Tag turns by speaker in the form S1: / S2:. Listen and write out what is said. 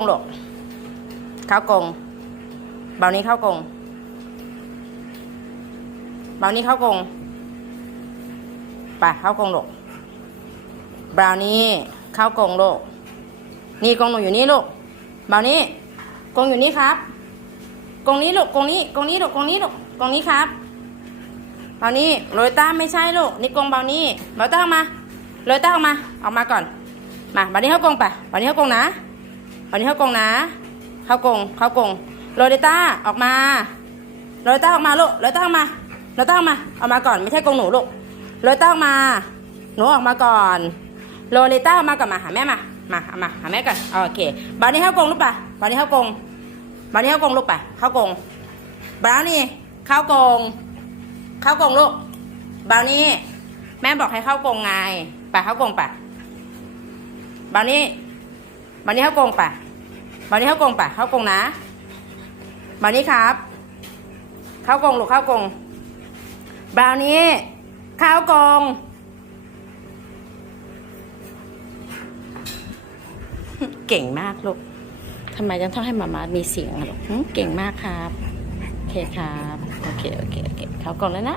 S1: งลูกเข้ากงเบานี้เข้ากงเบานี้เข้ากงไปเข้ากงลูกบราวนี้เข้ากงลูกนี่กงหนูอยู่นี่ลูกเบานี้กงอยู่นี่ครับกงนี้ลูกกงนี้กงนี้ลูกกงนี้ลูกกงนี้ครับเบานี้โรยต้าไม่ใช่ลูกนี่กงเบานี้เบาต้าออกมาโรยต้าออกมาออกมาก่อนมาเบานี้เข้ากงไปเบานี้เข้ากงนะ เบานี้เข้ากงนะ เข้ากงเข้ากงโรเดต้าออกมาโรเดต้าออกมาลูกโรเดต้าออกมาโรเดต้าออกมาออกมาก่อนไม่ใช่กงหนูลูกโรเดต้าออกมา หนูออกมาก่อนโรเดต้าออกมาก่อนมาหาแม่มามาเอามาหาแม่ก่อนโอเคบาวนี้เข้ากงลูกปะบาวนี้เข้ากงบาวนี้เข้ากงลูกปะเข้ากงบาวนี่เข้ากงเข้ากงลูกบาวนี้แม่บอกให้เข้ากงไงไปเข้ากงปะบาวนี้บาวนี้เข้ากงปะ บานี้เข้ากงปะเข้ากงนะบานี้ครับ เข้ากงลูกเข้ากงบาวนี้เข้ากงเก่งมากลูกทำไมยังต้องให้มามามีเสียงอะลูกเก่งมากครับ โอเคครับ โอเค โอเค โอเค เข้ากลงแล้วนะ